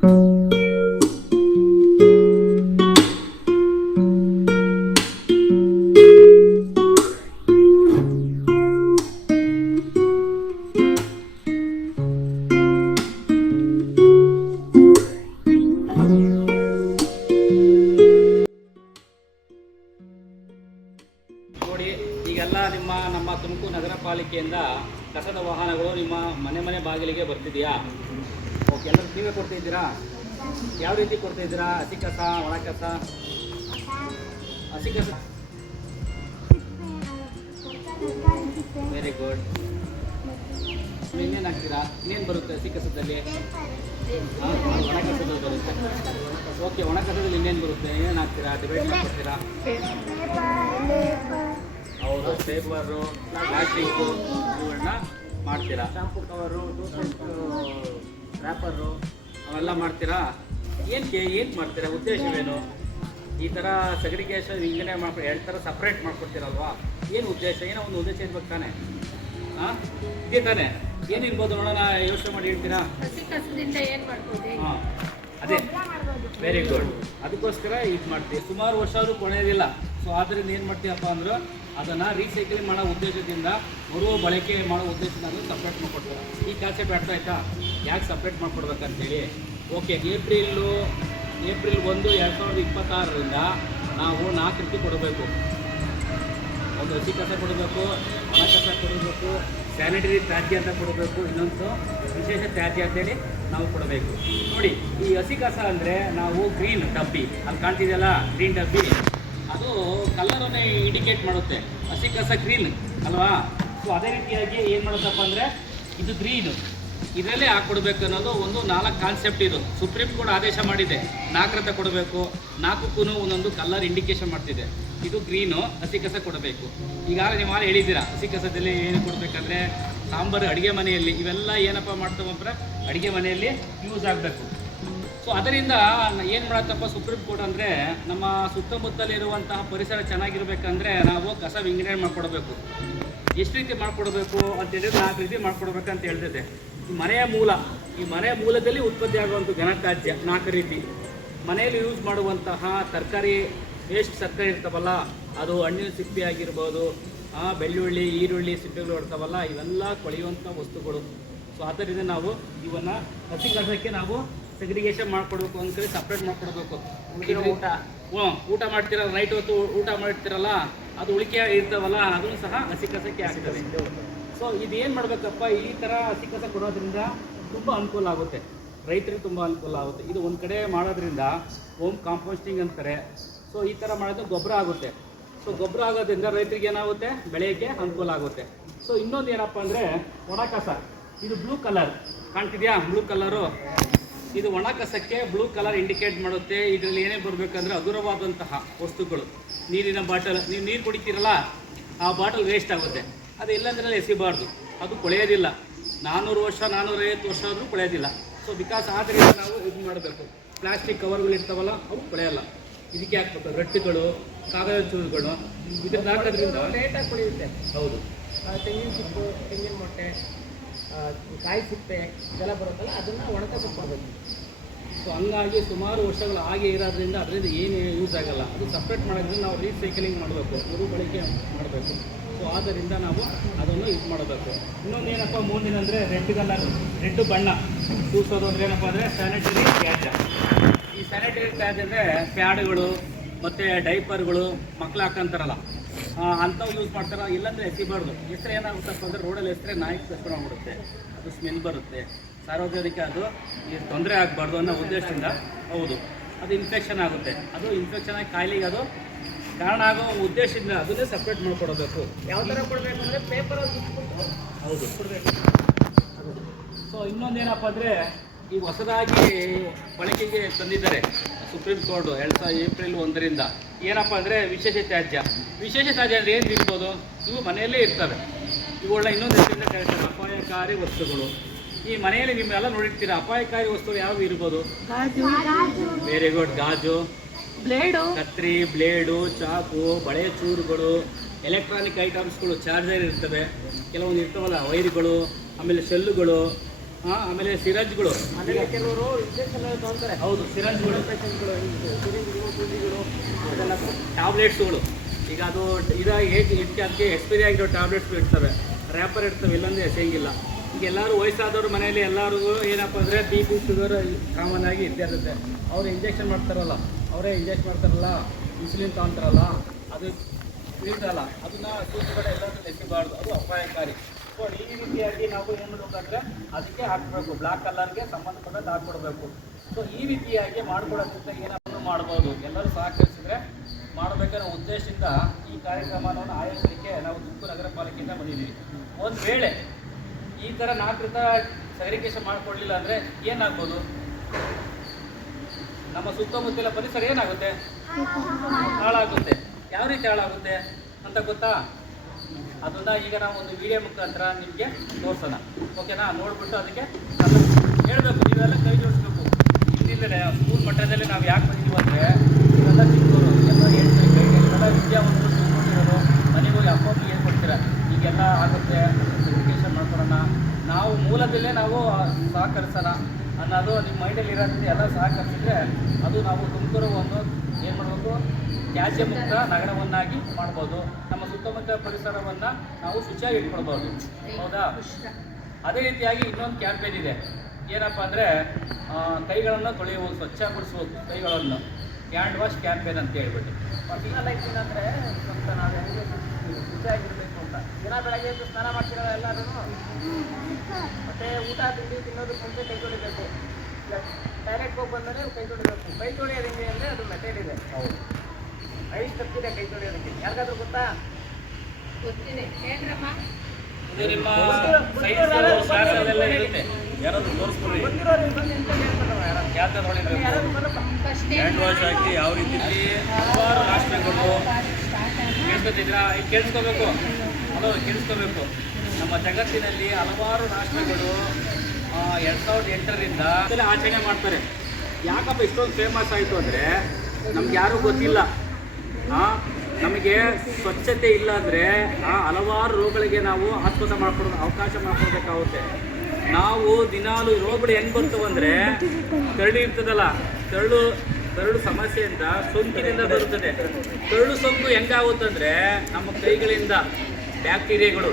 ನೋಡಿ, ಈಗೆಲ್ಲ ನಮ್ಮ ತುಮಕೂರು ನಗರ ಪಾಲಿಕೆಯಿಂದ ಕಸದ ವಾಹನಗಳು ನಿಮ್ಮ ಮನೆ ಬಾಗಿಲಿಗೆ ಬರ್ತಿದೆಯಾ? ಓಕೆ, ಎಲ್ಲರೂ ನೀವೇ ಕೊಡ್ತಾಯಿದ್ದೀರಾ? ಯಾವ ರೀತಿ ಕೊಡ್ತಾಯಿದ್ದೀರಾ? ಹಸಿ ಕಸ, ಒಣ ಕಸ? ಹಸಿ ಕಸ. Very good. ಇನ್ನೇನು ಹಾಕ್ತೀರಾ? ಇನ್ನೇನು ಬರುತ್ತೆ ಹಸಿ ಕಸದಲ್ಲಿ? ಒಣ ಕಸದಲ್ಲಿ ಬರುತ್ತೆ. ಓಕೆ, ಒಣ ಕಸದಲ್ಲಿ ಇನ್ನೇನು ಬರುತ್ತೆ? ಏನೇನು ಹಾಕ್ತೀರಾ? ಡಿವೈಡ್ ಮಾಡ್ಕೊಡ್ತೀರಾ? ಹೌದು, ಪೇಪರು, ಪ್ಲಾಸ್ಟಿಕ್ಕು ಇವುಗಳನ್ನ ಮಾಡ್ತೀರಾ. ಶಾಂಪು ಕವರು, ಟೂತ್ಪೇಸ್ಟ್ ರ್ಯಾಪರು ಅವೆಲ್ಲ ಮಾಡ್ತೀರಾ. ಏನು ಮಾಡ್ತೀರಾ? ಉದ್ದೇಶವೇನು? ಈ ಥರ ಸೆಗ್ರಿಗೇಷನ್ ಹಿಂಗೇ ಮಾಡ್ಕೊ 2 ಥರ ಸಪ್ರೇಟ್ ಮಾಡ್ಕೊಡ್ತೀರಲ್ವಾ? ಏನು ಉದ್ದೇಶ? ಏನೋ ಒಂದು ಉದ್ದೇಶ ಇರ್ಬೇಕು ತಾನೆ. ಇದೇ ತಾನೆ. ಏನಿರ್ಬೋದು ನೋಡೋಣ, ಯೋಚನೆ ಮಾಡಿ ಹೇಳ್ತೀರಾ? ಹಾಂ, ಅದೇ. Very good. ಅದಕ್ಕೋಸ್ಕರ ಇದು ಮಾಡ್ತೀವಿ. ಸುಮಾರು ವರ್ಷ ಆದರೂ ಕೊನೆಯೋದಿಲ್ಲ. ಸೊ ಆದ್ದರಿಂದ ಏನು ಮಾಡ್ತೀವಪ್ಪ ಅಂದ್ರೆ ಅದನ್ನು ರೀಸೈಕ್ಲಿಂಗ್ ಮಾಡೋ ಉದ್ದೇಶದಿಂದ, ಮರು ಬಳಕೆ ಮಾಡೋ ಉದ್ದೇಶದಿಂದ ಅದು ಸಪ್ರೇಟ್ ಮಾಡಿಕೊಡ್ತಾರೆ. ಈ ಕಾನ್ಸೆಪ್ಟ್ ಅರ್ಥ ಆಯ್ತಾ? ಯಾಕೆ ಸಪ್ರೇಟ್ ಮಾಡಿಕೊಡ್ಬೇಕಂತೇಳಿ? ಓಕೆ, ಏಪ್ರಿಲ್ 1, 2026ರಿಂದ ನಾವು 4 ರೀತಿ ಕೊಡಬೇಕು. ಒಂದು ಹಸಿ ಕಸ ಕೊಡಬೇಕು, ಒಣ ಕಸ ಕೊಡಬೇಕು, ಸ್ಯಾನಿಟರಿ ತ್ಯಾಜ್ಯ ಅಂತ ಕೊಡಬೇಕು, ಇನ್ನೊಂದು ವಿಶೇಷ ತ್ಯಾಜ್ಯ ಅಂತೇಳಿ ನಾವು ಕೊಡಬೇಕು. ನೋಡಿ, ಈ ಹಸಿ ಕಸ ಅಂದರೆ ನಾವು ಗ್ರೀನ್ ಡಬ್ಬಿ ಅಲ್ಲಿ ಕಾಣ್ತಿದೆಯಲ್ಲ, ಗ್ರೀನ್ ಡಬ್ಬಿ, ಅದು ಕಲರನ್ನೇ ಇಂಡಿಕೇಟ್ ಮಾಡುತ್ತೆ. ಹಸಿ ಕಸ ಗ್ರೀನ್ ಅಲ್ವಾ? ಸೊ ಅದೇ ರೀತಿಯಾಗಿ ಏನು ಮಾಡುತ್ತಪ್ಪ ಅಂದರೆ ಇದು ಗ್ರೀನು, ಇದರಲ್ಲೇ ಹಾಕ್ಕೊಡ್ಬೇಕು ಅನ್ನೋದು ಒಂದು 4 ಕಾನ್ಸೆಪ್ಟ್. ಇದು ಸುಪ್ರೀಂ ಕೋರ್ಟ್ ಆದೇಶ ಮಾಡಿದೆ, 4 ಅಂತ ಕೊಡಬೇಕು. 4ಕ್ಕೂ ಒಂದೊಂದು ಕಲರ್ ಇಂಡಿಕೇಶನ್ ಮಾಡ್ತಿದೆ. ಇದು ಗ್ರೀನು, ಹಸಿ ಕಸ ಕೊಡಬೇಕು. ಈಗಾಗಲೇ ನೀವು ಹೇಳಿದ್ದೀರಾ, ಹಸಿ ಕಸದಲ್ಲಿ ಏನು ಕೊಡಬೇಕಂದ್ರೆ ಸಾಂಬಾರು, ಅಡುಗೆ ಮನೆಯಲ್ಲಿ ಇವೆಲ್ಲ ಏನಪ್ಪ ಮಾಡ್ತಾವಂದ್ರೆ ಅಡುಗೆ ಮನೆಯಲ್ಲಿ ಯೂಸ್ ಆಗಬೇಕು. ಸೊ ಅದರಿಂದ ಏನು ಮಾಡತ್ತಪ್ಪ ಸುಪ್ರೀಂ ಕೋರ್ಟ್ ಅಂದರೆ, ನಮ್ಮ ಸುತ್ತಮುತ್ತಲಿರುವಂತಹ ಪರಿಸರ ಚೆನ್ನಾಗಿರ್ಬೇಕಂದ್ರೆ ನಾವು ಕಸ ವಿಂಗಡಣೆ ಮಾಡಿಕೊಡ್ಬೇಕು. ಎಷ್ಟು ರೀತಿ ಮಾಡಿಕೊಡ್ಬೇಕು ಅಂತೇಳಿದ್ರೆ 4 ರೀತಿ ಮಾಡಿಕೊಡ್ಬೇಕಂತ ಹೇಳ್ತಿದೆ. ಈ ಮನೆಯ ಮೂಲದಲ್ಲಿ ಉತ್ಪತ್ತಿ ಆಗುವಂಥ ಘನತ್ಯಾಜ್ಯ 4 ರೀತಿ. ಮನೆಯಲ್ಲಿ ಯೂಸ್ ಮಾಡುವಂತಹ ತರಕಾರಿ ವೇಸ್ಟ್ ತರಕಾರಿ ಇರ್ತಾವಲ್ಲ, ಅದು ಹಣ್ಣಿನ ಸಿಪ್ಪೆ ಆಗಿರ್ಬೋದು, ಬೆಳ್ಳುಳ್ಳಿ, ಈರುಳ್ಳಿ ಸಿಪ್ಪೆಗಳು ಇರ್ತಾವಲ್ಲ, ಇವೆಲ್ಲ ಕೊಳೆಯುವಂಥ ವಸ್ತುಗಳು. ಸೊ ಆದ್ದರಿಂದ ನಾವು ಇವನ್ನು ಹಸಿ ಕಸಕ್ಕೆ ನಾವು ಸೆಗ್ರಿಗೇಷನ್ ಮಾಡಿಕೊಡ್ಬೇಕು. ಒಂದು ಕಡೆ ಸಪ್ರೇಟ್ ಮಾಡಿಕೊಡ್ಬೇಕು. ಊಟ ಮಾಡ್ತಿರಲ್ಲ, ನೈಟ್ ಹೊತ್ತು ಊಟ ಮಾಡ್ತಿರಲ್ಲ, ಅದು ಉಳಿಕೆ ಇರ್ತಾವಲ್ಲ, ಅದನ್ನು ಸಹ ಹಸಿ ಕಸಕ್ಕೆ ಆಗ್ತದೆ. ಸೊ ಇದೇನು ಮಾಡಬೇಕಪ್ಪ, ಈ ಥರ ಹಸಿ ಕಸ ಕೊಡೋದ್ರಿಂದ ತುಂಬ ಅನುಕೂಲ ಆಗುತ್ತೆ, ರೈತರಿಗೆ ತುಂಬ ಅನುಕೂಲ ಆಗುತ್ತೆ. ಇದು ಒಂದು ಕಡೆ ಮಾಡೋದ್ರಿಂದ ಹೋಮ್ ಕಾಂಪೋಸ್ಟಿಂಗ್ ಅಂತಾರೆ. ಸೊ ಈ ಥರ ಮಾಡೋದು ಗೊಬ್ಬರ ಆಗುತ್ತೆ. ಸೊ ಗೊಬ್ಬರ ಆಗೋದ್ರಿಂದ ರೈತರಿಗೆ ಏನಾಗುತ್ತೆ, ಬೆಳೆಯೋಕ್ಕೆ ಅನುಕೂಲ ಆಗುತ್ತೆ. ಸೊ ಇನ್ನೊಂದು ಏನಪ್ಪ ಅಂದರೆ ಒಣ ಕಸ. ಇದು ಬ್ಲೂ ಕಲರ್ ಕಾಣ್ತಿದೆಯಾ? ಬ್ಲೂ ಕಲರು, ಇದು ಒಣ ಕಸಕ್ಕೆ ಬ್ಲೂ ಕಲರ್ ಇಂಡಿಕೇಟ್ ಮಾಡುತ್ತೆ. ಇದರಲ್ಲಿ ಏನೇ ಬರಬೇಕಂದ್ರೆ ಹಗುರವಾದಂತಹ ವಸ್ತುಗಳು, ನೀರಿನ ಬಾಟಲ್, ನೀವು ನೀರು ಕುಡಿತೀರಲ್ಲ, ಆ ಬಾಟಲ್ ವೇಸ್ಟ್ ಆಗುತ್ತೆ. ಅದು ಇಲ್ಲಾಂದ್ರೆ ಎಸಿಬಾರ್ದು, ಅದು ಕೊಳೆಯೋದಿಲ್ಲ. 400 ವರ್ಷ 450 ವರ್ಷ ಆದರೂ ಕೊಳೆಯೋದಿಲ್ಲ. ಸೊ ಬಿಕಾಸ್ ಆದ್ದರಿಂದ ನಾವು ಇದು ಮಾಡಬೇಕು. ಪ್ಲಾಸ್ಟಿಕ್ ಕವರ್ಗಳು ಇರ್ತಾವಲ್ಲ, ಅವು ಕೊಳೆಯಲ್ಲ. ಇದಕ್ಕೆ ಹಾಕ್ಬೇಕು. ರೊಟ್ಟಿಗಳು, ಕಾಗದ ಚೂರುಗಳು, ಇದನ್ನ ಹಾಕೋದ್ರಿಂದ ಲೇಟಾಗಿ ಕೊಳೆಯುತ್ತೆ. ಹೌದು, ತೆಂಗಿನ ಚಿಪ್ಪು, ತೆಂಗಿನ ಮೊಟ್ಟೆ, ಕಾಯಿ ಸಿಪ್ಪೆ ಇದೆಲ್ಲ ಬರುತ್ತಲ್ಲ, ಅದನ್ನು ಒಣಕಸ ಕೊಡಬೇಕು. ಸೊ ಹಂಗಾಗಿ ಸುಮಾರು ವರ್ಷಗಳು ಹಾಗೆ ಇರೋದ್ರಿಂದ ಅದರಿಂದ ಏನು ಯೂಸ್ ಆಗಲ್ಲ. ಅದು ಸಪ್ರೇಟ್ ಮಾಡೋದ್ರಿಂದ ನಾವು ರೀಸೈಕ್ಲಿಂಗ್ ಮಾಡಬೇಕು, ಮರುಬಳಕೆ ಮಾಡಬೇಕು. ಸೊ ಆದ್ದರಿಂದ ನಾವು ಅದನ್ನು ಇದು ಮಾಡಬೇಕು. ಇನ್ನೊಂದು ಏನಪ್ಪ ಮುಂದಿನಂದರೆ ರೆಡ್ ಬಣ್ಣ ಸೂಸೋದು ಅಂದರೆ ಏನಪ್ಪ ಅಂದರೆ ಸ್ಯಾನಿಟರಿ ತ್ಯಾಜ್ಯ. ಈ ಸ್ಯಾನಿಟರಿ ತ್ಯಾಜ್ಯ ಅಂದರೆ ಪ್ಯಾಡ್ಗಳು ಮತ್ತು ಡೈಪರ್ಗಳು ಮಕ್ಳು ಹಾಕಂತಾರಲ್ಲ, ಅಂಥವು ಯೂಸ್ ಮಾಡ್ತಾರೆ. ಇಲ್ಲಾಂದರೆ ಎಸಿಬಾರ್ದು. ಹೆಸರು ಏನಾಗುತ್ತಪ್ಪ ಅಂದರೆ ರೋಡಲ್ಲಿ ಹೆಸರೇ ನಾಯಿ ಕಸ್ಕೊಂಡು ಹೋಗ್ಬಿಡುತ್ತೆ, ಅದು ಸ್ಮೆಲ್ ಬರುತ್ತೆ. ಸಾರ್ವಜನಿಕ ಅದು ತೊಂದರೆ ಆಗಬಾರ್ದು ಅನ್ನೋ ಉದ್ದೇಶದಿಂದ, ಹೌದು, ಅದು ಇನ್ಫೆಕ್ಷನ್ ಆಗುತ್ತೆ. ಅದು ಇನ್ಫೆಕ್ಷನ್ ಆಗಿ ಕಾಯಿಲೆಗೆ ಅದು ಕಾರಣ ಆಗೋ ಉದ್ದೇಶದಿಂದ ಅದನ್ನೇ ಸಪ್ರೇಟ್ ಮಾಡಿಕೊಡಬೇಕು. ಯಾವ ಥರ ಕೊಡಬೇಕು ಅಂದರೆ ಪೇಪರಲ್ಲಿ ಸುತ್ತಬಿಟ್ಟು, ಹೌದು, ಕೊಡಬೇಕು. ಸೊ ಇನ್ನೊಂದೇನಪ್ಪ ಅಂದರೆ ಈಗ ಹೊಸದಾಗಿ ಬಳಕೆಗೆ ತಂದಿದ್ದಾರೆ ಸುಪ್ರೀಂ ಕೋರ್ಟು ಏಪ್ರಿಲ್ 1ರಿಂದ. ಏನಪ್ಪ ಅಂದರೆ ವಿಶೇಷ ತ್ಯಾಜ್ಯ ಅಂದರೆ ಏನು ಇರ್ಬೋದು? ಇವು ಮನೆಯಲ್ಲೇ ಇರ್ತವೆ. ಇವುಗಳನ್ನ ಇನ್ನೊಂದು ಹೆಸರಿಂದ ಕರೀತಾರೆ ಅಪಾಯಕಾರಿ ವಸ್ತುಗಳು. ಈ ಮನೆಯಲ್ಲಿ ನಿಮ್ಮೆಲ್ಲ ನೋಡಿರ್ತೀರ, ಅಪಾಯಕಾರಿ ವಸ್ತುಗಳು ಯಾವು ಇರ್ಬೋದು? Very good. ಗಾಜು, ಬ್ಲೇಡು, ಕತ್ರಿ, ಬ್ಲೇಡು, ಚಾಕು, ಬಳೆ ಚೂರುಗಳು, ಎಲೆಕ್ಟ್ರಾನಿಕ್ ಐಟಮ್ಸ್ಗಳು, ಚಾರ್ಜರ್ ಇರ್ತವೆ, ಕೆಲವೊಂದು ಇರ್ತವಲ್ಲ ವೈರ್ಗಳು, ಆಮೇಲೆ ಶೆಲ್ಲುಗಳು, ಆಮೇಲೆ ಸಿರಂಜ್ಗಳು, ಅದರಲ್ಲಿ ಕೆಲವರು ಇಂಜೆಕ್ಷನ್ ತೊಗೊಳ್ತಾರೆ. ಹೌದು ಸಿರಂಜ್ಗಳು, ಪೇಷಂಟ್ಗಳು ಸಿರಿಂಜ್ಗಳು, ಸೂಜಿಗಳು, ಅದೆಲ್ಲ ಟ್ಯಾಬ್ಲೆಟ್ಸ್ಗಳು. ಈಗ ಅದು ಇದಕ್ಕೆ ಅದಕ್ಕೆ ಎಕ್ಸ್ಪೈರಿ ಆಗಿರೋ ಟ್ಯಾಬ್ಲೆಟ್ಸ್ಗಳು ಇರ್ತವೆ, ರ್ಯಾಪರ್ ಇರ್ತವೆ, ಇಲ್ಲಂದರೆ ಎಸೆಯಂಗಿಲ್ಲ. ಈಗ ಎಲ್ಲರೂ ವಯಸ್ಸಾದವ್ರ ಮನೆಯಲ್ಲಿ ಎಲ್ಲರಿಗೂ ಏನಪ್ಪ ಅಂದರೆ ಬಿ ಪಿ ಶುಗರ್ ಕಾಮನ್ ಆಗಿ ಇದ್ದೇ ಇರುತ್ತೆ. ಅವರು ಇಂಜೆಕ್ಷನ್ ಮಾಡ್ತಾರಲ್ಲ, ಅವರೇ ಇಂಜೆಕ್ಟ್ ಮಾಡ್ತಾರಲ್ಲ, ಇನ್ಸುಲಿನ್ ತೊಗೊತಾರಲ್ಲ, ಅದು ಇರ್ತಲ್ಲ, ಅದನ್ನು ಸೂಚಿಗಡೆ ಎಲ್ಲರೂ ಎಸಿಬಾರ್ದು, ಅದು ಅಪಾಯಕಾರಿ. ಸೊ ಈ ರೀತಿಯಾಗಿ ನಾವು ಏನು ಮಾಡಬೇಕಂದ್ರೆ ಅದಕ್ಕೆ ಹಾಕಬೇಕು, ಬ್ಲ್ಯಾಕ್ ಕಲರ್ಗೆ ಸಂಬಂಧಪಟ್ಟದ್ದು ಹಾಕ್ಕೊಡ್ಬೇಕು. ಸೊ ಈ ರೀತಿಯಾಗಿ ಮಾಡ್ಕೊಡೋದ್ರಿಂದ ಏನಾದರೂ ಮಾಡ್ಬೋದು. ಎಲ್ಲರೂ ಸಹಕರಿಸಿದ್ರೆ ಮಾಡಬೇಕಾದ ಉದ್ದೇಶದಿಂದ ಈ ಕಾರ್ಯಕ್ರಮವನ್ನು ಆಯೋಜಿಸಲಿಕ್ಕೆ ನಾವು ತುಮಕೂರು ನಗರ ಪಾಲಿಕೆಯಿಂದ ಬಂದಿದ್ದೀವಿ. ಒಂದು ವೇಳೆ ಈ ಥರ 4 ಸೆಗ್ರಿಗೇಷನ್ ಮಾಡಿಕೊಡ್ಲಿಲ್ಲ ಅಂದರೆ ಏನಾಗ್ಬೋದು? ನಮ್ಮ ಸುತ್ತಮುತ್ತಲ ಪರಿಸರ ಏನಾಗುತ್ತೆ? ಹಾಳಾಗುತ್ತೆ. ಯಾವ ರೀತಿ ಹಾಳಾಗುತ್ತೆ ಅಂತ ಗೊತ್ತಾ? ಅದನ್ನು ಈಗ ನಾವು ಒಂದು ವಿಡಿಯೋ ಮುಖಾಂತರ ನಿಮಗೆ ತೋರಿಸೋಣ, ಓಕೆನಾ? ನೋಡಿಬಿಟ್ಟು ಅದಕ್ಕೆ ಹೇಳಬೇಕು, ನೀವೆಲ್ಲ ಕೈ ಜೋಡಿಸ್ಬೇಕು. ಇಲ್ಲಿಂದಲೇ ಸ್ಕೂಲ್ ಮಟ್ಟದಲ್ಲಿ ನಾವು ಯಾಕೆ ಬಂದಿದ್ದೀವಿ ಅಂದರೆ ಇವೆಲ್ಲ ಚಿಕ್ಕವರು ಎಲ್ಲ ಹೇಳ್ತಾರೆ, ಎಲ್ಲ ವಿದ್ಯಾವಂತರು ತಿಳ್ಕೊಂಡಿರೋರು ಮನೆಗೆ ಹೋಗಿ ಅಪ್ಪ ಅಮ್ಮ ಏನು ಕೊಡ್ತೀರ, ಈಗೆಲ್ಲ ಆಗುತ್ತೆ, ಎಜುಕೇಷನ್ ಮಾಡ್ಕೊಡೋಣ, ನಾವು ಮೂಲದಲ್ಲೇ ನಾವು ಸಹಕರಿಸೋಣ ಅನ್ನೋದು ನಿಮ್ಮ ಮೈಂಡಲ್ಲಿ ಇರೋದ್ರಿಂದ ಎಲ್ಲ ಸಹಕರಿಸಿದ್ರೆ ಅದು ನಾವು ತುಮಕೂರು ಒಂದು ಏನು ಮಾಡಬೇಕು, ತ್ಯಾಜ್ಯ ಮುಕ್ತ ನಗರವನ್ನಾಗಿ ಮಾಡ್ಬೋದು. ನಮ್ಮ ಸುತ್ತಮುತ್ತ ಪರಿಸರವನ್ನು ನಾವು ಶುಚಿಯಾಗಿ ಇಟ್ಕೊಳ್ಬೋದು, ಹೌದಾ? ಅದೇ ರೀತಿಯಾಗಿ ಇನ್ನೊಂದು ಕ್ಯಾಂಪೇನ್ ಇದೆ, ಏನಪ್ಪ ಅಂದರೆ ಕೈಗಳನ್ನು ತೊಳೆಯುವುದು, ಸ್ವಚ್ಛಗೊಳಿಸುವುದು ಕೈಗಳನ್ನು, ಹ್ಯಾಂಡ್ ವಾಶ್ ಕ್ಯಾಂಪೇನ್ ಅಂತ ಹೇಳ್ಬಿಟ್ಟು. ಪರ್ಸನಲ್ ಲೈಫ್ ಏನಂದರೆ ಸ್ವಲ್ಪ ನಾವು ಹೆಂಗೆ ಶುಚಿಯಾಗಿರಬೇಕು ಅಂತ. ದಿನ ಬೆಳಗ್ಗೆ ಎದ್ದು ಸ್ನಾನ ಮಾಡ್ತಿರೋಲ್ಲ ಎಲ್ಲರೂ, ಮತ್ತು ಊಟ ತಿಂಡಿ ತಿನ್ನೋದಕ್ಕೆ ಮುಂಚೆ ಕೈ ತೊಳಿಬೇಕು. ಡೈರೆಕ್ಟ್ ಹೋಗಿ ಬಂದರೆ ಕೈ ತೊಳಿಬೇಕು. ಕೈ ತೊಳೆಯೋದು ಹೆಂಗೆ ಅಂದರೆ ಅದು ಮೆಥಡ್ ಇದೆ. ಹೌದು, 5 ಸ್ಟೆಪ್ ಇದೆ ಕೈ ತೊಳೆಯೋದಕ್ಕೆ. ಯಾರಿಗಾದ್ರೂ ಗೊತ್ತಾ? ಗೊತ್ತಿದೆ, ಹೇಳ್ರಮ್ಮ. ಇದು ನಿಮ್ಮ ಸೈನ್ಸ್ ಕ್ಲಾಸಲ್ಲೆಲ್ಲ ಇರುತ್ತೆ, ಯಾರಾದರೂ ತೋರಿಸ್ಕೊಡ್ರಿ. ಗೊತ್ತಿರೋರು ಬಂದು ಅಂತ ಹೇಳ್ತಾರಲ್ಲ, ಯಾರು ತೊಳಿಬೇಕು, ಯಾರಾದ್ರೂ ಬರಪ್ಪ. ಹ್ಯಾಂಡ್ ವಾಶ್ ಹಾಕಿ ಯಾವ ರೀತಿ ಹಲವಾರು ರಾಷ್ಟ್ರಗಳು ಕೇಳಿಸ್ಕೊತಿದ್ದೀರಾ? ಈಗ ಕೇಳಿಸ್ಕೋಬೇಕು, ಹಲೋ ಕೇಳಿಸ್ಕೋಬೇಕು. ನಮ್ಮ ಜಗತ್ತಿನಲ್ಲಿ ಹಲವಾರು ರಾಷ್ಟ್ರಗಳು 2008ರಿಂದ ಆಚರಣೆ ಮಾಡ್ತಾರೆ. ಯಾಕಪ್ಪ ಇಷ್ಟೊಂದು ಫೇಮಸ್ ಆಯಿತು ಅಂದರೆ ನಮ್ಗೆ ಯಾರೂ ಗೊತ್ತಿಲ್ಲ. ನಮಗೆ ಸ್ವಚ್ಛತೆ ಇಲ್ಲ ಅಂದರೆ ಹಲವಾರು ರೋಗಗಳಿಗೆ ನಾವು ಆಸ್ಪದ ಅವಕಾಶ ಮಾಡ್ಕೊಡ್ಬೇಕಾಗುತ್ತೆ. ನಾವು ದಿನಾಲು ರೋಗಗಳು ಹೆಂಗೆ ಬರ್ತವಂದರೆ ಕರಡಿ ಇರ್ತದಲ್ಲ, ಕರಡು ಸಮಸ್ಯೆಯಿಂದ ಸೋಂಕಿನಿಂದ ಬರುತ್ತದೆ. ಕರಡು ಸೋಂಕು ಹೆಂಗಾಗುತ್ತಂದರೆ ನಮ್ಮ ಕೈಗಳಿಂದ ಬ್ಯಾಕ್ಟೀರಿಯಾಗಳು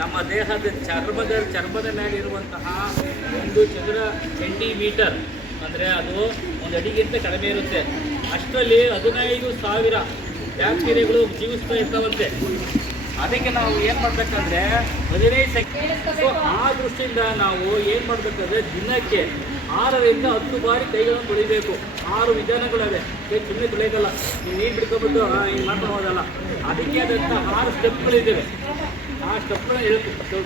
ನಮ್ಮ ದೇಹದ ಚರ್ಮದ ಮೇಲೆ ಇರುವಂತಹ 1 ಚದರ ಸೆಂಟಿಮೀಟರ್ ಅಂದರೆ ಅದು 1 ಅಡಿಗಿಂತ ಕಡಿಮೆ ಇರುತ್ತೆ. ಅಷ್ಟರಲ್ಲಿ 15,000 ಬ್ಯಾಕ್ಟೀರಿಯಾಗಳು ಜೀವಿಸ್ತಾ ಇರ್ತಾವಂತೆ. ಅದಕ್ಕೆ ನಾವು ಏನು ಮಾಡಬೇಕಂದ್ರೆ 15 ಸೆಕೆಂಡ್. ಸೊ ಆ ದೃಷ್ಟಿಯಿಂದ ನಾವು ಏನು ಮಾಡಬೇಕಂದ್ರೆ ದಿನಕ್ಕೆ 6ರಿಂದ 10 ಬಾರಿ ಕೈಗಳನ್ನು ತೊಳಿಬೇಕು. 6 ವಿಧಾನಗಳಿವೆ, ಕೈ ಸುಮ್ಮನೆ ತೊಳೆಯೋದಲ್ಲ, ನೀವು ನೀರು ಬಿಡ್ಕೊಬಿಟ್ಟು ಹಿಂಗೆ ಮಾಡ್ಕೊಂಡು ಹೋದಲ್ಲ. ಅದಕ್ಕೆ ಆದಂಥ 6 ಸ್ಟೆಪ್ಗಳಿದ್ದಾವೆ. ಆ ಸ್ಟೆಪ್ಗಳನ್ನ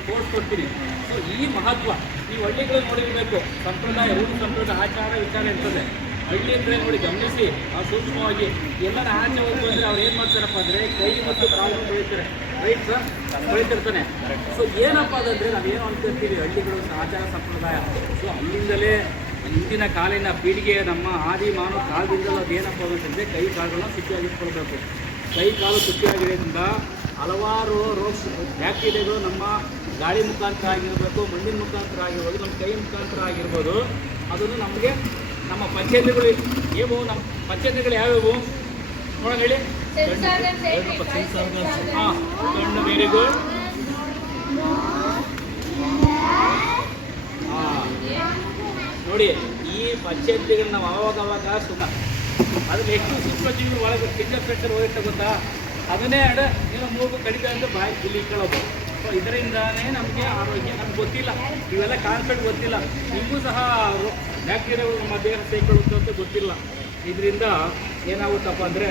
ತೋರಿಸ್ಕೊಡ್ತೀನಿ. ಸೊ ಈ ಮಹತ್ವ ನೀವು ಹಳ್ಳಿಗಳು ನೋಡಿರಬೇಕು. ಸಂಪ್ರದಾಯ, ರೂಢಿ ಸಂಪ್ರದಾಯ, ಆಚಾರ ವಿಚಾರ ಇರ್ತದೆ. ಹಳ್ಳಿ ಅಂದರೆ ನೋಡಿ ಗಮನಿಸಿ, ಆ ಸೂಕ್ಷ್ಮವಾಗಿ ಎಲ್ಲರ ಆಚೆ ಹೋಗಿ ಬಂದರೆ ಅವ್ರು ಏನು ಮಾಡ್ತಾರಪ್ಪ ಅಂದರೆ ಕೈ ಮತ್ತು ಕಾಲನ್ನು ಬೆಳೀತಾರೆ. Right sir, ಬೆಳೀತಿರ್ತಾನೆ. ಸೊ ಏನಪ್ಪ ಅದಂದರೆ ನಾವೇನು ಅನ್ಕೊಳ್ತೀವಿ, ಹಳ್ಳಿಗಳು ಆಚಾರ ಸಂಪ್ರದಾಯ. ಸೊ ಅಲ್ಲಿಂದಲೇ ಹಿಂದಿನ ಕಾಲಿನ ಪೀಳಿಗೆ ನಮ್ಮ ಆದಿ ಮಾನವ ಕಾಲದಿಂದಲೂ ಅದೇನಪ್ಪ ಅಂತಂದರೆ ಕೈ ಕಾಲುಗಳನ್ನ ಶುಚಿಯಾಗಿಟ್ಕೊಳ್ಬೇಕು. ಕೈ ಕಾಲು ಶುಚಿಯಾಗಿರೋದ್ರಿಂದ ಹಲವಾರು ಬ್ಯಾಕ್ಟೀರಿಯಾಗಳು ನಮ್ಮ ಗಾಳಿ ಮುಖಾಂತರ ಆಗಿರ್ಬೇಕು, ಮಣ್ಣಿನ ಮುಖಾಂತರ ಆಗಿರ್ಬೋದು, ನಮ್ಮ ಕೈ ಮುಖಾಂತರ ಆಗಿರ್ಬೋದು, ಅದನ್ನು ನಮಗೆ ನಮ್ಮ ಪಂಚಾಯತ್ಗಳು ನಮ್ಮ ಪಂಚಾಯತ್ಗಳು ಯಾವ್ಯಾವು ನೋಡೋಣ ಹೇಳಿ. ಹಾಂ, ಕಣ್ಣು, ವೆರಿ ಗುಡ್. ಹಾಂ ನೋಡಿ, ಈ ಪಂಚಾಯತ್ಗಳು ನಾವು ಅವಾಗವಾಗ ಅದ್ರಲ್ಲಿ ಎಷ್ಟು ಸೂಕ್ಷ್ಮಜೀವಿಗಳು ಒಳಗೆ ಫಿಂಗರ್ ಪ್ರಿಂಟರ್ ಹೋಗಿರ್ತ ಗೊತ್ತಾ? ಅದನ್ನೇ ಏನೋ ಮೂಗು ಕಡಿತಾ ಅಂತ ಬಾಯಿ ಇಲ್ಲಿ ಇಟ್ಕೊಳ್ಳೋದು. ಸೊ ಇದರಿಂದಾನೇ ನಮಗೆ ಆರೋಗ್ಯ ನಮ್ಗೆ ಗೊತ್ತಿಲ್ಲ, ಇವೆಲ್ಲ ಕಾನ್ಸೆಪ್ಟ್ ಗೊತ್ತಿಲ್ಲ. ನಿಮಗೂ ಸಹ ಬ್ಯಾಕ್ಟೀರಿಯಾಗಳು ನಮ್ಮ ದೇಹ ಸೇರಿಕೊಳ್ಳುತ್ತೆ ಅಂತ ಗೊತ್ತಿಲ್ಲ. ಇದರಿಂದ ಏನಾಗುತ್ತಪ್ಪ ಅಂದರೆ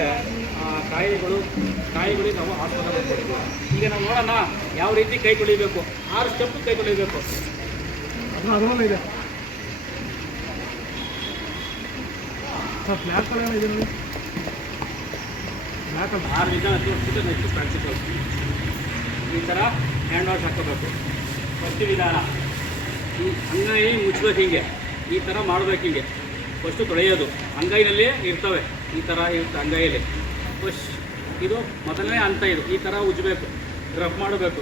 ಕಾಯಿಗಳಿಗೆ ನಾವು ಆಸ್ಪದ ಮಾಡ್ಕೊಳ್ತೀವಿ. ಈಗ ನಾವು ನೋಡೋಣ ಯಾವ ರೀತಿ ಕೈ ತೊಳಿಬೇಕು. 6 ಸ್ಟೆಪ್ ಕೈ ತೊಳಿಬೇಕು. ಅದರಲ್ಲ ಇದೆ ಬ್ಲ್ಯಾಕ್ ಕಲರ್ ಇದೆ ನೋಡಿ, ಬ್ಲ್ಯಾಕ್ 6 ವಿಧಾನ ತೋರಿಸ್ಬಿಟ್ಟು ನೆಕ್ಸ್ಟ್ ಪ್ರಾಕ್ಟಿಕಲ್. ಈ ಥರ ಹ್ಯಾಂಡ್ ವಾಶ್ ಹಾಕೋಬೇಕು. ಫಸ್ಟ್ ವಿಧಾನ, ಈ ಅಂಗೈ ಮುಚ್ಚಬೇಕು, ಹಿಂಗೆ ಈ ಥರ ಮಾಡಬೇಕು. ಹಿಂಗೆ ಫಸ್ಟು ತೊಳೆಯೋದು, ಅಂಗೈನಲ್ಲಿ ಇರ್ತವೆ, ಈ ಥರ ಇರುತ್ತೆ ಅಂಗೈಯಲ್ಲಿ. ಫಸ್ಟ್ ಇದು ಮೊದಲನೇ ಹಂತ. ಇದು ಈ ಥರ ಉಜ್ಜಬೇಕು, ರಬ್ ಮಾಡಬೇಕು.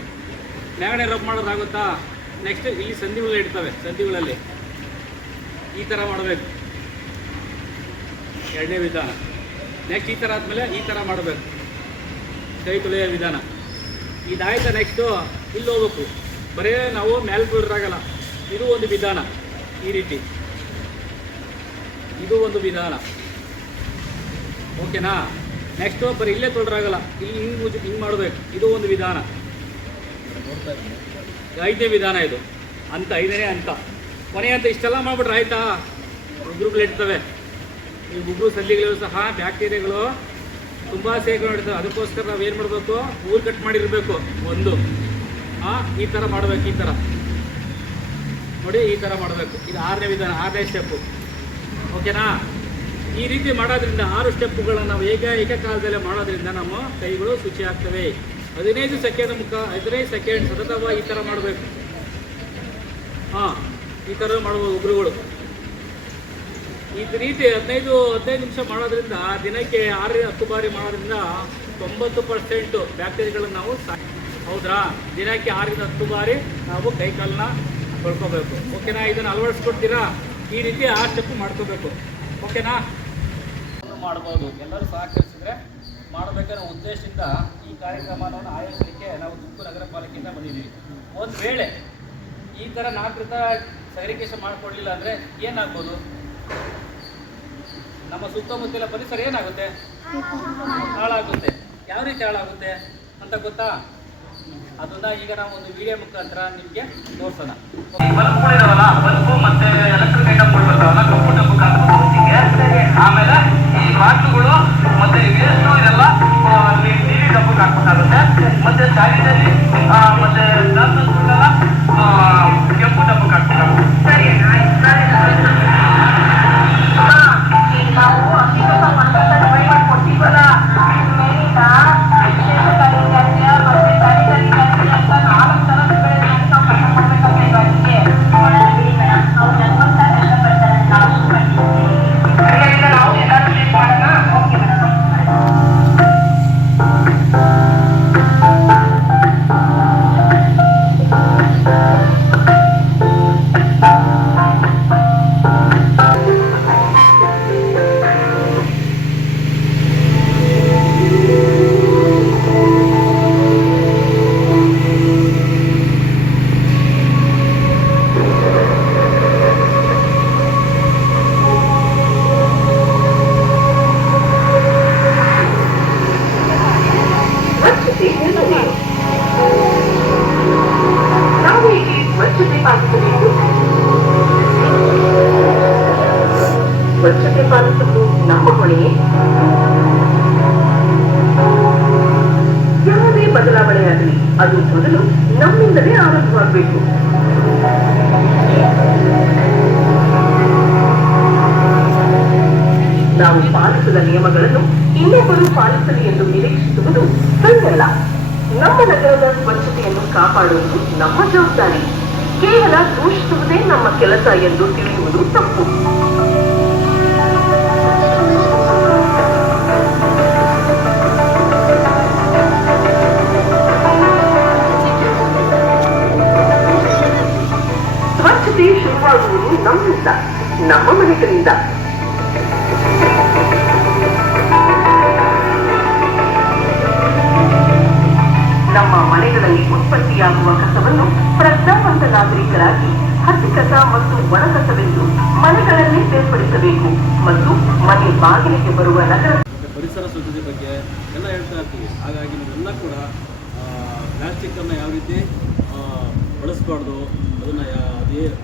ಮೇಗಡೆ ರಬ್ ಮಾಡೋದಾಗುತ್ತಾ? ನೆಕ್ಸ್ಟ್ ಇಲ್ಲಿ ಸಂಧಿಗಳು ಇಡ್ತವೆ, ಸಂಧಿಗಳಲ್ಲಿ ಈ ಥರ ಮಾಡಬೇಕು, ಎರಡನೇ ವಿಧಾನ. ನೆಕ್ಸ್ಟ್ ಈ ಥರ ಆದಮೇಲೆ ಈ ಥರ ಮಾಡಬೇಕು, ಕೈ ತೊಳೆಯೋ ವಿಧಾನ. ಇದಾಯ್ತಾ ನೆಕ್ಸ್ಟು ಇಲ್ಲಿ ಹೋಗ್ಬೇಕು, ಬರೀ ನಾವು ಮೇಲೆ ತೊಳೆದ್ರಾಗಲ್ಲ, ಇದು ಒಂದು ವಿಧಾನ. ಈ ರೀತಿ ಇದು ಒಂದು ವಿಧಾನ, ಓಕೆನಾ? ನೆಕ್ಸ್ಟು ಬರೀ ಇಲ್ಲೇ ತೊಳೆದ್ರಾಗಲ್ಲ, ಇಲ್ಲಿ ಹಿಂಗೆ ಮಾಡಬೇಕು, ಇದು ಒಂದು ವಿಧಾನ. 5ನೇ ವಿಧಾನ ಇದು, ಅಂತ 5ನೇ ಹಂತ. ಕೊನೆ ಅಂತ ಇಷ್ಟೆಲ್ಲ ಮಾಡಿಬಿಟ್ರೆ ಆಯಿತಾ? ಉಗುರುಗಳಿರ್ತವೆ, ಈ ಉಗುರು ಸಲ್ಲಿಗಳು ಸಹ ಬ್ಯಾಕ್ಟೀರಿಯಾಗಳು ತುಂಬ ಸೇರ್ಕೊಂಡಿರ್ತವೆ. ಅದಕ್ಕೋಸ್ಕರ ನಾವು ಏನು ಮಾಡಬೇಕು, ಊರು ಕಟ್ ಮಾಡಿರಬೇಕು ಒಂದು. ಈ ಥರ ಮಾಡಬೇಕು, ಈ ಥರ ನೋಡಿ, ಈ ಥರ ಮಾಡಬೇಕು. ಇದು 6ನೇ ವಿಧಾನ, 6ನೇ ಸ್ಟೆಪ್ಪು, ಓಕೆನಾ? ಈ ರೀತಿ ಮಾಡೋದ್ರಿಂದ 6 ಸ್ಟೆಪ್ಪುಗಳನ್ನು ನಾವು ಏಕಕಾಲದಲ್ಲೇ ಮಾಡೋದ್ರಿಂದ ನಮ್ಮ ಕೈಗಳು ಶುಚಿ ಆಗ್ತವೆ. 15 ಸೆಕೆಂಡ್ ಸತತವಾಗಿ ಈ ಥರ ಮಾಡಬೇಕು. ಈ ಥರ ಮಾಡ್ಬೋದು ಉಗುರುಗಳು. ಈ ರೀತಿ 15 ನಿಮಿಷ ಮಾಡೋದ್ರಿಂದ, ದಿನಕ್ಕೆ 6-10 ಬಾರಿ ಮಾಡೋದ್ರಿಂದ 90% ಬ್ಯಾಕ್ಟೀರಿಯಾಗಳನ್ನು ನಾವು ಹೌದ್ರಾ? ದಿನಕ್ಕೆ 6-10 ಬಾರಿ ನಾವು ಕೈಕಾಲನ್ನ ತೊಳ್ಕೊಬೇಕು, ಓಕೆನಾ? ಇದನ್ನು ಅಳವಡಿಸ್ಕೊಡ್ತೀರಾ? ಈ ರೀತಿ 6 ಸ್ಟೆಪ್ ಮಾಡ್ಕೋಬೇಕು, ಓಕೆನಾ? ಮಾಡ್ಬೋದು, ಎಲ್ಲರೂ ಸಹಕರಿಸಿದ್ರೆ ಮಾಡಬೇಕನ್ನೋ ಉದ್ದೇಶದಿಂದ ಈ ಕಾರ್ಯಕ್ರಮವನ್ನು ಆಯೋಜಿಸಲಿಕ್ಕೆ ನಾವು ತುಮಕೂರು ನಗರ ಪಾಲಿಕೆಯಿಂದ ಬಂದಿದ್ದೀವಿ. ಒಂದು ವೇಳೆ ಈ ಥರ 4ರಿಂದ ಸೆಗ್ರಿಗೇಷನ್ ಮಾಡಿಕೊಡ್ಲಿಲ್ಲ ಅಂದರೆ ಏನಾಗ್ಬೋದು? ನಮ್ಮ ಸುತ್ತಮುತ್ತಲ ಪರಿಸರ ಏನಾಗುತ್ತೆ? ಹಾಳಾಗುತ್ತೆ. ಯಾವ ರೀತಿ ಹಾಳಾಗುತ್ತೆ ಅಂತ ಗೊತ್ತಾ? ಅದನ್ನ ಈಗ ನಾವು ಒಂದು ವಿಡಿಯೋ ಮುಖಾಂತರ ನಿಮಗೆ ತೋರಿಸೋಣ. ಬಲ್ಬ್ಗಳಿದಾವಲ್ಲ, ಬಲ್ಬು ಮತ್ತೆ ಎಲೆಕ್ಟ್ರಿಕ್ ಐಟಮ್ಗಳು ಬರ್ತಾವಲ್ಲ, ಕಂಪ್ಯೂಟರ್ ಮುಖಾಂತರ ಆಮೇಲೆ ಈ ಬಾಟ್ಲುಗಳು ಮತ್ತೆ ವೇಸ್ಟು ಇದೆಲ್ಲ ಟಿವಿ ಡಬ್ಬಕ್ಕೆ ಹಾಕ್ಬೇಕಾಗುತ್ತೆ. ಮತ್ತೆ ಸ್ಯಾನಿಟರಿ ಮತ್ತೆ ಗ್ಲಾಸಸ್ಗಳೆಲ್ಲ ಕೆಂಪು ಡಬ್ಬಕ್ಕೆ ಹಾಕ್ಬೇಕಾಗುತ್ತೆ. ಸರಿ, ನಾವು ಅಧಿಕ ಟ್ರೈ ಮಾಡಿಕೊಡ್ತೀವಲ್ಲ, ಸ್ವಚ್ಛತೆ ಪಾಲಿಸುವುದು ನಮ್ಮ ಹೊಣೆ. ಯಾವುದೇ ಬದಲಾವಣೆಯಾಗಲಿ ಅದು ಮೊದಲು ನಮ್ಮಿಂದಲೇ ಆರಂಭವಾಗಬೇಕು. ನಾವು ಪಾಲಿಸಿದ ನಿಯಮಗಳನ್ನು ಇನ್ನೊಬ್ಬರು ಪಾಲಿಸಲಿ ಎಂದು ನಿರೀಕ್ಷಿಸುವುದು ಸರಿಯಲ್ಲ. ನಮ್ಮ ನಗರದ ಸ್ವಚ್ಛತೆಯನ್ನು ಕಾಪಾಡುವುದು ನಮ್ಮ ಜವಾಬ್ದಾರಿ. ಕೇವಲ ದೂಷಿಸುವುದೇ ನಮ್ಮ ಕೆಲಸ ಎಂದು ತಿಳಿಯುವುದು ತಪ್ಪು. ಸ್ವಚ್ಛತೆ ಶುರುವಾಗುವುದು ನಮ್ಮಿಂದ, ನಮ್ಮ ಮನೆಗಳಿಂದ. ನಮ್ಮ ಮನೆಗಳಲ್ಲಿ ಉತ್ಪತ್ತಿಯಾಗುವ ಕಸವನ್ನು ಪ್ರಜ್ಞಾವಂತ ನಾಗರಿಕರಾಗಿ ಹಸಿ ಕಸ ಮತ್ತು ಒಣ ಕಸವೆಂದು ಮನೆಗಳನ್ನೇ ಬೇರ್ಪಡಿಸಬೇಕು ಮತ್ತು ಮನೆ ಬಾಗಿಲಿಗೆ ಬರುವ ನಗರ ಪರಿಸರ ಸ್ವಚ್ಛತೆ ಬಗ್ಗೆ ಎಲ್ಲ ಹೇಳ್ತಾ ಇರ್ತೀವಿ. ಹಾಗಾಗಿ ನಾವೆಲ್ಲ ಕೂಡ ಪ್ಲಾಸ್ಟಿಕ್ಕನ್ನು ಯಾವ ರೀತಿ ಬಳಸಬಾರ್ದು, ಅದನ್ನು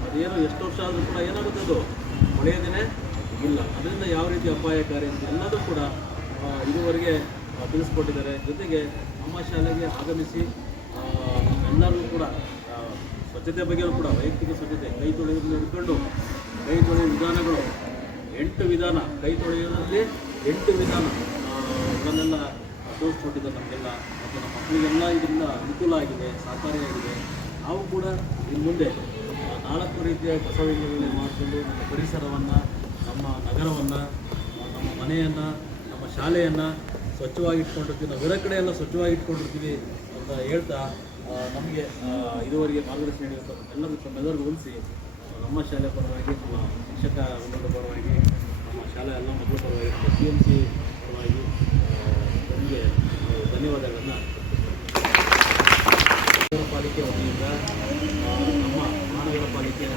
ಅದೇನು ಎಷ್ಟು ವರ್ಷ ಆದರೂ ಕೂಡ ಏನಾಗುತ್ತೆ, ಅದು ಹೊಳೆಯೋದೇ ಇಲ್ಲ. ಅದರಿಂದ ಯಾವ ರೀತಿ ಅಪಾಯಕಾರಿ ಅಂತ ಎಲ್ಲದೂ ಕೂಡ ಇದುವರೆಗೆ ತಿಳಿಸ್ಕೊಟ್ಟಿದ್ದಾರೆ. ಜೊತೆಗೆ ನಮ್ಮ ಶಾಲೆಗೆ ಆಗಮಿಸಿ ಎಲ್ಲರಿಗೂ ಕೂಡ ಸ್ವಚ್ಛತೆ ಬಗ್ಗೆಯೂ ಕೂಡ ವೈಯಕ್ತಿಕ ಸ್ವಚ್ಛತೆ, ಕೈ ತೊಳೆಯೋದ್ರಿಂದ ಹಿಡ್ಕೊಂಡು ಕೈ ತೊಳೆಯುವ ವಿಧಾನಗಳು 8 ವಿಧಾನ, ಕೈ ತೊಳೆಯೋದ್ರಲ್ಲಿ 8 ವಿಧಾನ ಇವನ್ನೆಲ್ಲ ತೋರಿಸ್ಕೊಟ್ಟಿದ್ದಾರೆ ನಮಗೆಲ್ಲ. ಮತ್ತು ನಮ್ಮ ಮಕ್ಕಳಿಗೆಲ್ಲ ಇದರಿಂದ ಅನುಕೂಲ ಆಗಿದೆ, ಸಹಕಾರಿಯಾಗಿದೆ. ನಾವು ಕೂಡ ಇನ್ನು ಮುಂದೆ 4 ರೀತಿಯ ಕಸ ವಿಂಗಡಣೆ ಮಾಡಿಕೊಂಡು ನಮ್ಮ ಪರಿಸರವನ್ನು, ನಮ್ಮ ನಗರವನ್ನು, ನಮ್ಮ ಮನೆಯನ್ನು, ನಮ್ಮ ಶಾಲೆಯನ್ನು ಸ್ವಚ್ಛವಾಗಿ ಇಟ್ಕೊಂಡಿರ್ತೀವಿ. ನಾವು ಬೇರೆ ಕಡೆ ಎಲ್ಲ ಸ್ವಚ್ಛವಾಗಿ ಇಟ್ಕೊಂಡಿರ್ತೀವಿ ಅಂತ ಹೇಳ್ತಾ ನಮಗೆ ಇದುವರೆಗೆ ಮಾರ್ಗದರ್ಶನ ನೀಡಿದ ತಮ್ಮೆಲ್ಲರಿಗೂ ಹೋಲಿಸಿ ನಮ್ಮ ಶಾಲೆ ಪರವಾಗಿ, ನಮ್ಮ ಶಿಕ್ಷಕ ವೃಂದದ ಪರವಾಗಿ, ನಮ್ಮ ಶಾಲೆ ಎಲ್ಲ ಮಕ್ಕಳ ಪರವಾಗಿ, PMC ಪರವಾಗಿ ನಮಗೆ ಧನ್ಯವಾದಗಳನ್ನು ನಗರ ಪಾಲಿಕೆ ವತಿಯಿಂದ ನಮ್ಮ ಮಹಾನಗರ ಪಾಲಿಕೆ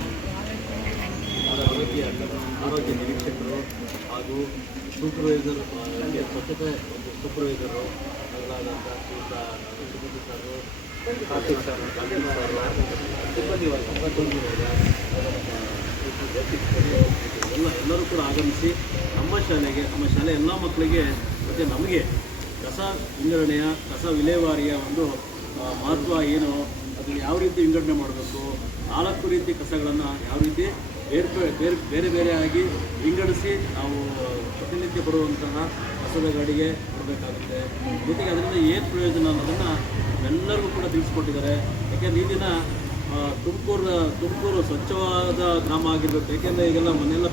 ಆರೋಗ್ಯ ನಿರೀಕ್ಷಕರು ಹಾಗೂ ಸೂಪರ್ವೈಸರ್ ಸ್ವಚ್ಛತೆ ಒಂದು ಸೂಪರ್ವೈಸರು ಅವರಾದಂಥ ಸುಗತಿ ಸರು, ಕಾರ್ತಿಕ್ ಸರ್, ಸಿಬ್ಬಂದಿ ವರ್ಗ ಎಲ್ಲರೂ ಕೂಡ ಆಗಮಿಸಿ ನಮ್ಮ ಶಾಲೆ ಎಲ್ಲ ಮಕ್ಕಳಿಗೆ ಮತ್ತು ನಮಗೆ ಕಸ ವಿಂಗಡಣೆಯ ಕಸ ವಿಲೇವಾರಿಯ ಒಂದು ಮಹತ್ವ ಏನು, ಅದನ್ನು ಯಾವ ರೀತಿ ವಿಂಗಡಣೆ ಮಾಡಬೇಕು, 4 ರೀತಿ ಕಸಗಳನ್ನು ಯಾವ ರೀತಿ ಬೇರೆ ಬೇರೆಯಾಗಿ ವಿಂಗಡಿಸಿ ನಾವು ಪ್ರತಿನಿತ್ಯ ಬರುವಂತಹ ಕಸದ ಗಾಡಿಗೆ ಕೊಡಬೇಕಾಗುತ್ತೆ. ಜೊತೆಗೆ ಅದರಿಂದ ಏನು ಪ್ರಯೋಜನ ಅನ್ನೋದನ್ನು ಎಲ್ಲರಿಗೂ ಕೂಡ ತಿಳಿಸ್ಕೊಟ್ಟಿದ್ದಾರೆ. ಯಾಕೆಂದರೆ ಈ ದಿನ ತುಮಕೂರು ಸ್ವಚ್ಛವಾದ ಗ್ರಾಮ ಆಗಿರಬೇಕು. ಯಾಕೆಂದರೆ ಈಗೆಲ್ಲ ಮನೆಯೆಲ್ಲ